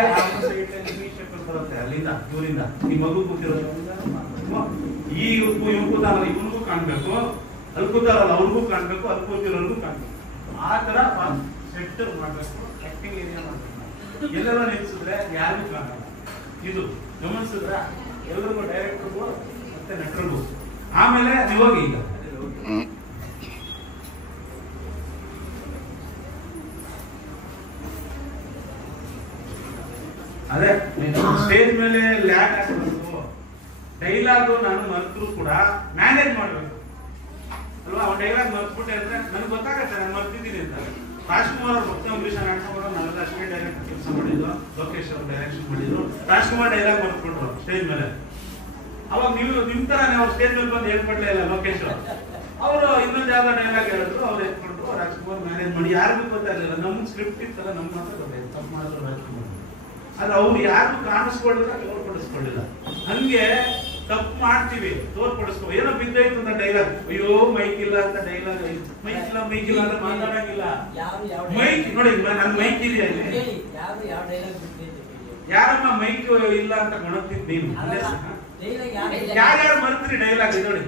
ಸೈಡ್ ಲೈನ್ ಬರುತ್ತೆ ಅಲ್ಲಿಂದ, ಇವರಿಂದ ಈ ಮಗು ಕೂತಿರೋದು, ಈ ಇವ್ ಕೂತಾರಲ್ಲ ಇವನಿಗೂ ಕಾಣ್ಬೇಕು, ಅಲ್ಲಿ ಕೂತಾರಲ್ಲ ಅವ್ರಿಗೂ ಕಾಣ್ಬೇಕು, ಅಲ್ಲಿ ಕೂತಿರೋರ್ಗೂ ಕಾಣ್ಬೇಕು. ಆ ತರ ಸೆಟ್ ಮಾಡ್ಬೇಕು, ಆಕ್ಟಿಂಗ್ ಏರಿಯಾ ಮಾಡ್ಬೇಕು. ಎಲ್ಲರೂ ನಿಲ್ಸಿದ್ರೆ ಯಾರಿಗೂ ಕಾಣಲ್ಲ. ಇದು ಗಮನಿಸಿದ್ರ ಎಲ್ರಿಗೂ, ಡೈರೆಕ್ಟರ್ಗೂ ಮತ್ತೆ ನಟರಿಗೂ. ಆಮೇಲೆ ನೀವು ಹೋಗಿ ಈಗ ಅದೇ ಸ್ಟೇಜ್ ಮೇಲೆ ಲ್ಯಾಕ್ ಹಾಕಬೇಕು. ಡೈಲಾಗು ನಾನು ಮರೆತರು ಕೂಡ ಮ್ಯಾನೇಜ್ ಮಾಡ್ಬೇಕು ಅಲ್ವಾ? ಅವ್ನು ಡೈಲಾಗ್ ಮರ್ತ್ಬಿಟ್ಟೆ ಅಂದ್ರೆ ನನಗೆ ಗೊತ್ತಾಗತ್ತೆ ನಾನು ಮರ್ತಿದ್ದೀನಿ ಅಂತ. ರಾಜ್ಕುಮಾರ್ ಅವ್ರು ಭಕ್ತ ಅಂಬರೀಷ್ ನಾಟಕ ನಾವೆಲ್ಲ ಅಷ್ಟೇ ಡೈರೆಕ್ಟ್ ಕೆಲಸ ಮಾಡಿದ್ರು, ಲೋಕೇಶ್ ಅವರು ಡೈರೆಕ್ಷನ್ ಮಾಡಿದ್ರು. ರಾಜ್ಕುಮಾರ್ ಡೈಲಾಗ್ ಮರ್ತ್ಬಿಟ್ರು ಸ್ಟೇಜ್ ಮೇಲೆ. ಅವಾಗ ನೀವು ನಿಮ್ ತರಾನೇ ಅವ್ರು ಸ್ಟೇಜ್ ಮೇಲೆ ಬಂದು ಹೇಳ್ಕೊಡ್ಲೇ ಇಲ್ಲ ಲೋಕೇಶ್ ಅವರು. ಇನ್ನೊಂದು ಯಾವ್ದೋ ಡೈಲಾಗ್ ಹೇಳಿದ್ರು, ಅವ್ರು ಎತ್ಕೊಂಡ್ರು, ರಾಜ್ಕುಮಾರ್ ಮ್ಯಾನೇಜ್ ಮಾಡಿ. ಯಾರಿಗೂ ಗೊತ್ತಾಗಲಿಲ್ಲ, ನಮ್ ಸ್ಕ್ರಿಪ್ಟ್ ಇತ್ತಲ್ಲ ನಮ್ ಮಾತ್ರ ಗೊತ್ತಾಯ್ತು, ತಪ್ಪು ಮಾಡಿದ್ರು ರಾಜ್ಕುಮಾರ್. ಆದ್ರೆ ಅವ್ರು ಯಾರು ಕಾಣಿಸ್ಕೊಳ್ಳಿಲ್ಲ, ತೋರ್ಪಡಿಸ್ಕೊಳ್ಳಿಲ್ಲ. ಹಂಗೆ ತಪ್ಪು ಮಾಡ್ತೀವಿ, ತೋರ್ಪಡಿಸ್ಕೊ. ಏನೋ ಬಿದ್ದೈತು ಅಂತ ಡೈಲಾಗ್, ಅಯ್ಯೋ ಮೈಕ್ ಇಲ್ಲ ಅಂತ ಡೈಲಾಗ್, ಮೈಕ್ ಇಲ್ಲ ಅಂತ ಮಾತಾಡಂಗಿಲ್ಲ. ಮೈಕ್ ನೋಡಿ, ನನ್ ಮೈಕ್ ಇದೆಯಾ ಇಲ್ಲಿ? ಯಾರಮ್ಮ ಮೈಕ್ ಇಲ್ಲ ಅಂತ ಗೊಣಗ್ತಿದ್ ನೀನು? ಯಾರ್ಯಾರು ಮರ್ತೀರಿ ಡೈಲಾಗ್? ನೋಡಿ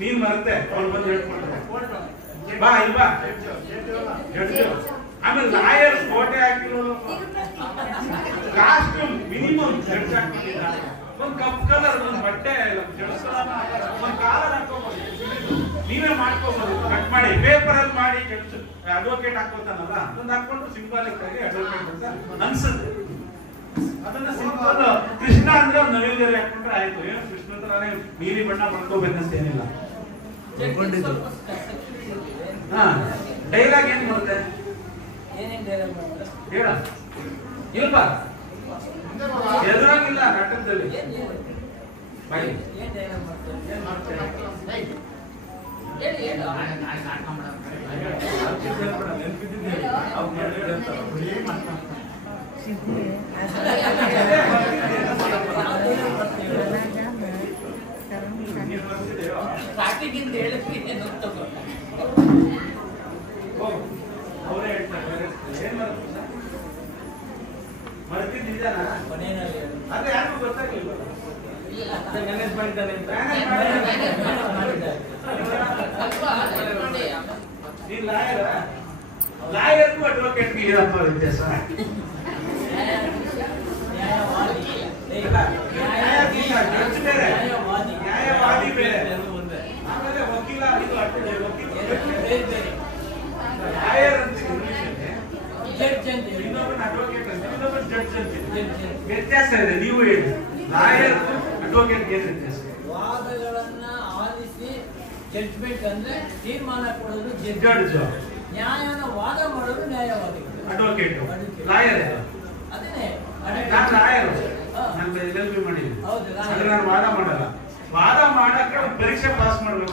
ನೀನ್ ಮರ್ತೆ, ಅವ್ರು ಬಂದು ಹೇಳ್ಕೊಳ್ತಾರೆ, ಬಾ ಇಲ್ವಾ? ಆಮೇಲೆ ಲಾಯರ್ ಕೋಟೆ ಹಾಕಿರೋದು, ಕಾಸ್ಟ್ಯೂಮ್ ಮಿನಿಮಮ್ ಜಡ್ಜ್ ಹಾಕೊಂಡಿದ್ದ, ಒಂದ್ ಕಪ್ ಕಲರ್ ಒಂದ್ ಬಟ್ಟೆ, ಒಂದ್ ಕಾಲರ್ ಹಾಕೋಬಹುದು, ನೀವೇ ಮಾಡ್ಕೋಬಹುದು. ಕಟ್ ಮಾಡಿ ಪೇಪರ್ ಅಲ್ಲಿ ಮಾಡಿ ಅಡ್ವೊಕೇಟ್ ಹಾಕೋತಾನಲ್ಲ, ಅದೊಂದು ಹಾಕೊಂಡು ಸಿಂಬಾಲಿಕ್ ಆಗಿ ಅಡ್ವೊಕೇಟ್ ಅಂತ ಅನ್ಸುತ್ತೆ. ಅದನ್ನ ಸಿಂಪಲ್ ಕೃಷ್ಣ ಅಂದ್ರೆ ಒಂದು ನವಿಲ್ಗರಿ ಹಾಕೊಂಡ್ರೆ ಆಯ್ತು. ಏನು ಕೃಷ್ಣ ತರಾನೇ ನೀಲಿ ಬಣ್ಣ ಮಾಡ್ಕೋಬೇಕಂತ ಏನಿಲ್ಲ. ಹಾ, ಡೈಲಾಗ್ ಏನ್ ಬರುತ್ತೆ ಹೇಳ? ಇಲ್ವಾ? ಎದುರಾಗಿಲ್ಲ ನಾಟಕದಲ್ಲಿ. ಅದೇ ಯಾರಿಗೂ ಗೊತ್ತಾಗ್ಲಿಲ್ಲ. ನೀನ್ ಲಾಯರ್ಗೂ ಅಡ್ವೊಕೇಟ್ಗೆ ಏನಪ್ಪ ವ್ಯತ್ಯಾಸ? ನ್ಯಾಯವಾದಿ ಬೇರೆ, ಆಮೇಲೆ ವಕೀಲ ಲಾಯರ್ ಅಂತ ಇನ್ನೊಬ್ಬನ ಅಡ್ವೊಕೇಟ್ ಅಂತ ಇನ್ನೊಬ್ಬನ ಜಡ್ಜ್ ಅಂತ ವ್ಯತ್ಯಾಸ ಇದೆ. ನೀವು ಹೇಳಿ, ಲಾಯರ್ ಅಡ್ವೊಕೇಟ್ ಏನು ವ್ಯತ್ಯಾಸ? ವಾದಗಳನ್ನ ಆಲಿಸಿ ಜಡ್ಜ್ಮೆಂಟ್ ಅಂದ್ರೆ ತೀರ್ಮಾನ ಕೊಡೋದು ಜಡ್ಜ್, ನ್ಯಾಯನ ವಾದ ಮಾಡೋದು ನ್ಯಾಯವಾದಿಗಳು, ಅಡ್ವೊಕೇಟ್. ಲಾಯರ್ ಅದನ್ನೇ ನಾನು ಲಾಯರ್, ನಾನು LLB ಮಾಡಿದ್ದೀನಿ. ಆದ್ರೆ ನಾನು ವಾದ ಮಾಡಲ್ಲ. ವಾದ ಮಾಡಕ್ಕೆ ಪರೀಕ್ಷೆ ಪಾಸ್ ಮಾಡ್ಬೇಕು,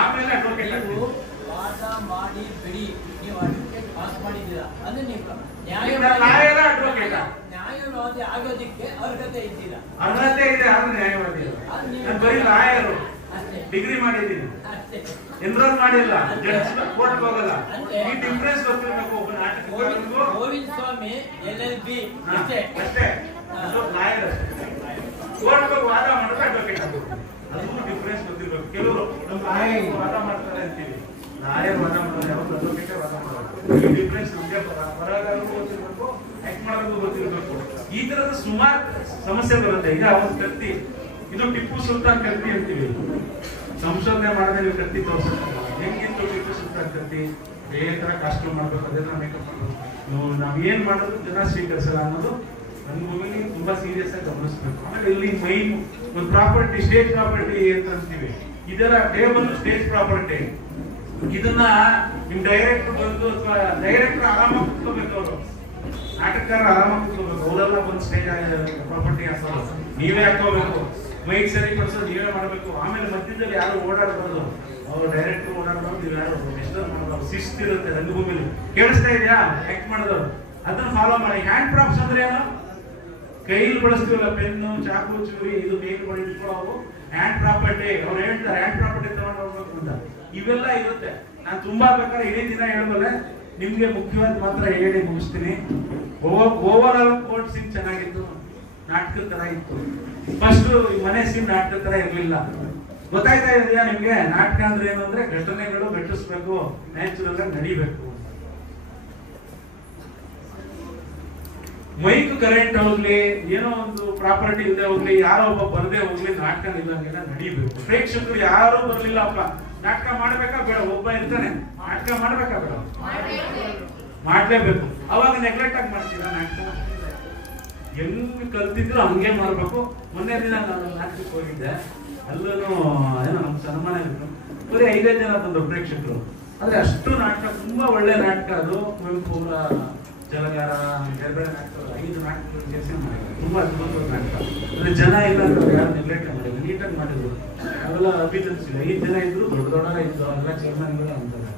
ಆಮೇಲೆ ಅಡ್ವೊಕೇಟ್ ಆಗ್ತೀವಿ. ವಾದ ಮಾಡಿ ಬಿಡಿ, ನೀವು ಅಡ್ವೊಕೇಟ್ ಪಾಸ್ ಮಾಡಿದ್ದೀರಾ ಅಂದ್ರೆ ನೀವು ಲಾಯರ್ ಅಡ್ವೊಕೇಟ್ ನ್ಯಾಯವಾದಿ ಆಗೋದಿಕ್ಕೆ ಅರ್ಹತೆ ಇದ್ದೀರಾ? ಅರ್ಹತೆ ಇದೆ, ಆದ್ರೆ ನ್ಯಾಯವಾದಿ ನಾನು ಬರೀ ಲಾಯರ್, ಡಿಗ್ರಿ ಮಾಡಿದ್ದೀನಿ, ಎನ್ರೋಲ್ ಮಾಡಿಲ್ಲ, ಜಡ್ಜ್ ಕೋರ್ಟ್ ಹೋಗಲ್ಲ. ಈ ಡಿಫರೆನ್ಸ್ ಗೊತ್ತಿರಬೇಕು. ಒಬ್ಬ ನಾಟಕಕಾರನಿಗೂ ಗೋವಿಂದ ಸ್ವಾಮಿ LLB ಅಷ್ಟೇ, ಅದು ಲಾಯರ್ ಅಷ್ಟೇ. ಕೋರ್ಟ್ ಹೋಗಿ ವಾದ ಮಾಡಿದ್ರೆ ಅಡ್ವೊಕೇಟ್ ಆಗಬೇಕು, ಅದು ಡಿಫರೆನ್ಸ್ ಗೊತ್ತಿರಬೇಕು. ಕೆಲವರು ನಮ್ಮ ಲಾಯರ್ ವಾದ ಮಾಡ್ತಾರೆ ಅಂತೀವಿ, ಲಾಯರ್ ವಾದ ಮಾಡೋದು ಯಾವಾಗ ಅಡ್ವೊಕೇಟ್ ವಾದ ಮಾಡೋದು. ಈ ಡಿಫರೆನ್ಸ್ ನಮಗೆ ಬರಗಾರರಿಗೂ ಗೊತ್ತಿರಬೇಕು, ಆಕ್ಟ್ ಮಾಡೋದು ಗೊತ್ತಿರಬೇಕು. ಈ ತರದ ಸುಮಾರು ಸಮಸ್ಯೆ ಬರುತ್ತೆ. ಈಗ ಒಂದು ಕತ್ತಿ, ಇದು ಟಿಪ್ಪು ಸುಲ್ತಾನ್ ಕತ್ತಿ ಅಂತೀವಿ. ಸಂಶೋಧನೆ ಮಾಡಿದ್ರೆ ನೀವು ಕತ್ತಿ ತೋರಿಸ್ತಾರೆ, ಹೆಂಗಿತ್ತು ಟಿಪ್ಪು ಸುಲ್ತಾನ್ ಕತ್ತಿ, ಬೇರೆ ತರ ಕಾಸ್ಟ್ಯೂಮ್ ಮಾಡ್ಬೇಕು, ಅದೆಲ್ಲ ಮೇಕಪ್ ಮಾಡ್ಬೇಕು. ನಾವ್ ಏನ್ ಮಾಡೋದು ಜನ ಸ್ವೀಕರಿಸಲ್ಲ ಅನ್ನೋದು ನಮ್ಗೆ ತುಂಬಾ ಸೀರಿಯಸ್ ಆಗಿ ಗಮನಿಸ್ಬೇಕು. ಆಮೇಲೆ ಇಲ್ಲಿ ಮೈನ್ ಒಂದು ಪ್ರಾಪರ್ಟಿ, ಸ್ಟೇಜ್ ಪ್ರಾಪರ್ಟಿ ಅಂತ ಅಂತೀವಿ. ಇದರ ಟೇಬಲ್ ಸ್ಟೇಜ್ ಪ್ರಾಪರ್ಟಿ. ಇದನ್ನ ನಿಮ್ ಡೈರೆಕ್ಟರ್ ಬಂದು ಅಥವಾ ಡೈರೆಕ್ಟರ್ ಆರಾಮಾಗಿ ಕುತ್ಕೋಬೇಕು, ಅವರು ನಾಟಕಕಾರ ಆರಾಮಾಗಿ ಕುತ್ಕೋಬೇಕು. ಅವರೆಲ್ಲ ಬಂದು ಸ್ಟೇಜ್ ಪ್ರಾಪರ್ಟಿ ಹಾಕೋದು ನೀವೇ ಹಾಕೋಬೇಕು, ಮೈಕ್ ಸರಿ ಪಡಿಸೋದು ನೀವೇ ಮಾಡಬೇಕು. ಆಮೇಲೆ ಮಧ್ಯದಲ್ಲಿ ಯಾರು ಓಡಾಡಬಾರ್ದು, ಅವ್ರು ಡೈರೆಕ್ಟರ್ ಓಡಾಡಬಾರ್ದು, ನೀವು ಯಾರು ವೆಸ್ಟರ್ನ್ ಮಾಡಬಾರ್ದು. ಶಿಸ್ತಿರುತ್ತೆ ರಂಗಭೂಮಿಲಿ. ಕೇಳಿಸ್ತಾ ಇದೆಯಾ? ಆಕ್ಟ್ ಮಾಡಿದವರು ಅದನ್ನ ಫಾಲೋ ಮಾಡಿ. ಹ್ಯಾಂಡ್ ಪ್ರಾಪ್ಸ್ ಅಂದ್ರೆ ಏನು? ಕೈಲಿ ಬಳಸ್ತೀವಲ್ಲ, ಪೆನ್ನು, ಚಾಕು, ಚೂರಿ, ಇದು ಬೇಗ ಮಾಡಿ ಇಟ್ಕೊಳ್ಳೋವು ಹ್ಯಾಂಡ್ ಪ್ರಾಪರ್ಟಿ. ಅವ್ರು ಹೇಳ್ತಾರೆ ಹ್ಯಾಂಡ್ ಪ್ರಾಪರ್ಟಿ ತಗೊಂಡು ಹೋಗ್ಬೇಕು ಅಂತ. ಇವೆಲ್ಲ ಇರುತ್ತೆ. ನಾನು ತುಂಬಾ ಬೇಕಾದ್ರೆ ಇಡೀ ದಿನ ಹೇಳಬಲ್ಲೆ, ನಿಮ್ಗೆ ಮುಖ್ಯವಾದ ಮಾತ್ರ ಹೇಳಿ ಮುಗಿಸ್ತೀನಿ. ಓವರ್ ಆಲ್ ಕೋರ್ಟ್ ಸೀನ್ ಚೆನ್ನಾಗಿತ್ತು, ನಾಟಕದ ತರ ಇತ್ತು. ಫಸ್ಟ್ ಮನೆ ಸೀನ್ ನಾಟಕದ ತರ ಇರ್ಲಿಲ್ಲ. ಗೊತ್ತಾಯ್ತಾ ಇದೆಯಾ ನಿಮ್ಗೆ? ನಾಟಕ ಅಂದ್ರೆ ಏನು ಅಂದ್ರೆ ಘಟನೆಗಳು ಘಟಿಸ್ಬೇಕು, ನ್ಯಾಚುರಲ್ ಆಗಿ ನಡಿಬೇಕು. ಮೈಕ್ ಕರೆಂಟ್ ಹೋಗ್ಲಿ, ಏನೋ ಒಂದು ಪ್ರಾಪರ್ಟಿ ಇಲ್ಲದೆ ಹೋಗ್ಲಿ, ಯಾರೋ ಒಬ್ಬ ಬರದೆ ಹೋಗ್ಲಿ, ನಾಟಕ ನಿಲ್ಲಂಗೆಲ್ಲ ನಡಿಬೇಕು. ಪ್ರೇಕ್ಷಕರು ಯಾರು ಬರ್ಲಿಲ್ಲಪ್ಪ, ನಾಟಕ ಮಾಡ್ಬೇಕಾ ಬೇಡ? ಒಬ್ಬ ಇರ್ತಾನೆ, ನಾಟಕ ಮಾಡ್ಬೇಕಾ ಬೇಡ? ಮಾಡ್ಲೇಬೇಕು. ಅವಾಗ ನೆಗ್ಲೆಕ್ಟ್ ಆಗಿ ಮಾಡ್ತೀರಾ ನಾಟಕ? ಹೆಂಗ್ ಕಲ್ತಿದ್ರು ಹಂಗೆ ಮಾಡ್ಬೇಕು. ಮೊನ್ನೆ ದಿನ ನಾನು ನಾಟಕಕ್ಕೆ ಹೋಗಿದ್ದೆ, ಅಲ್ಲೂ ಏನೋ ನಮ್ ಸನ್ಮಾನ ಇತ್ತು. ಬರೀ 5 ಜನ ಬಂದ್ರು ಪ್ರೇಕ್ಷಕರು. ಆದ್ರೆ ಅಷ್ಟು ನಾಟಕ, ತುಂಬಾ ಒಳ್ಳೆ ನಾಟಕ ಅದು. ಕುವೆಂಪು ಜಲಗಾರ, ಬೇರೆ ಬೇರೆ ನಾಟಕ, 5 ನಾಟಕಗಳು ಸೇರಿಸಿ ಮಾಡಿದ್ರು. ತುಂಬಾ ಅದ್ಭುತವಾದ ನಾಟಕ. ಅಂದ್ರೆ ಜನ ಇಲ್ಲ ಅಂದ್ರೆ ಯಾರು ನೆಗ್ಲೆಕ್ಟ್ ಮಾಡಿದ್ರು, ನೀಟಾಗಿ ಮಾಡಿದ್ರು. ಅವೆಲ್ಲ ಅಭಿನಂದಿಸಿಲ್ಲ. 5 ಜನ ಇದ್ರು, ದೊಡ್ಡ ಇದ್ರು, ಎಲ್ಲ ಚೇರ್ಮನ್ಗಳು ಅಂತಾರೆ.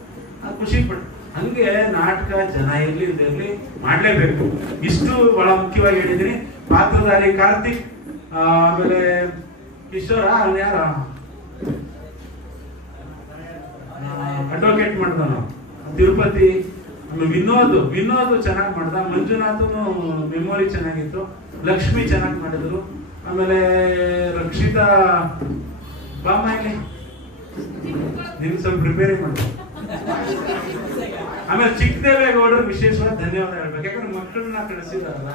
ಅದು ಖುಷಿ ಪಟ್ಟು. ಹಂಗೆ ನಾಟಕ ಜನ ಇರ್ಲಿ ಇರ್ಲಿ ಮಾಡ್ಲೇಬೇಕು. ಇಷ್ಟು ಬಹಳ ಮುಖ್ಯವಾಗಿ ಹೇಳಿದೀನಿ. ಪಾತ್ರಧಾರಿ ಕಾರ್ತಿಕ್, ಆಮೇಲೆ ಕಿಶೋರ, ಯಾರ ಅಡ್ವೊಕೇಟ್ ಮಾಡ್ದ ತಿರುಪತಿ, ವಿನೋದ್ ಚೆನ್ನಾಗಿ ಮಾಡ್ದ. ಮಂಜುನಾಥನು ಮೆಮೊರಿ ಚೆನ್ನಾಗಿತ್ತು. ಲಕ್ಷ್ಮಿ ಚೆನ್ನಾಗಿ ಮಾಡಿದ್ರು. ಆಮೇಲೆ ರಕ್ಷಿತಾ ಬಾಮ ಇಲ್ಲಿ ನಿಮ್ ಸ್ವಲ್ಪ ಪ್ರಿಪೇರಿಂಗ್ ಮಾಡ. ಆಮೇಲೆ ಚಿಕ್ಕದೇವೇಗೌಡರು ವಿಶೇಷವಾದ ಧನ್ಯವಾದ ಹೇಳ್ಬೇಕು. ಯಾಕಂದ್ರೆ ಮಕ್ಕಳನ್ನ ಕಳಿಸಿದಾರಲ್ಲ.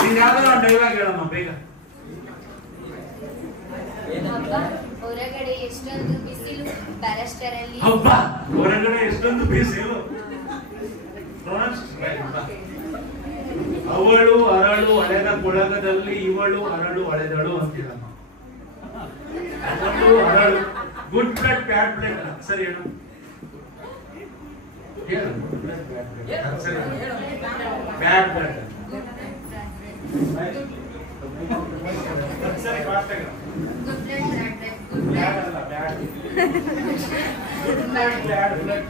ನೀನ್ ಯಾವ್ದಾರ ಡೈಲಾಗ್ ಹೇಳಮ್ಮ ಬೇಗ. ಹೊರಗಡೆ ಎಷ್ಟೊಂದು ಬಿಸಿಲು, ಬ್ಯಾರಿಸ್ಟರ್ ಅಲ್ಲಿ ಹೊರಗಡೆ ಎಷ್ಟೊಂದು ಬಿಸಿಲು. ಅವಳು ಅರಳು ಅಳೆದ ಕೊಳಗದಲ್ಲಿ ಇವಳು ಅರಳು ಅಳೆದಳು ಅಂತೀರಮ್ಮ. ಅವಳು ಅರಳು. ಗುಡ್ ಬ್ಲಡ್ ಬ್ಯಾಡ್ ಬ್ಲಡ್ ಸರಿ ಹೇಳು. ಬ್ಯಾಡ್ ಬ್ಲಡ್ ಸರಿ ಫಾಸ್ಟ್ ಆಗಿ ಗುಡ್ ಬ್ಲಡ್ ಬ್ಯಾಡ್ ಬ್ಯಾಡ್ ಅಲ್ಲ ಬ್ಯಾಡ್ ಗುಡ್ ಬ್ಯಾಡ್ ಬ್ಯಾಡ್ ಗುಡ್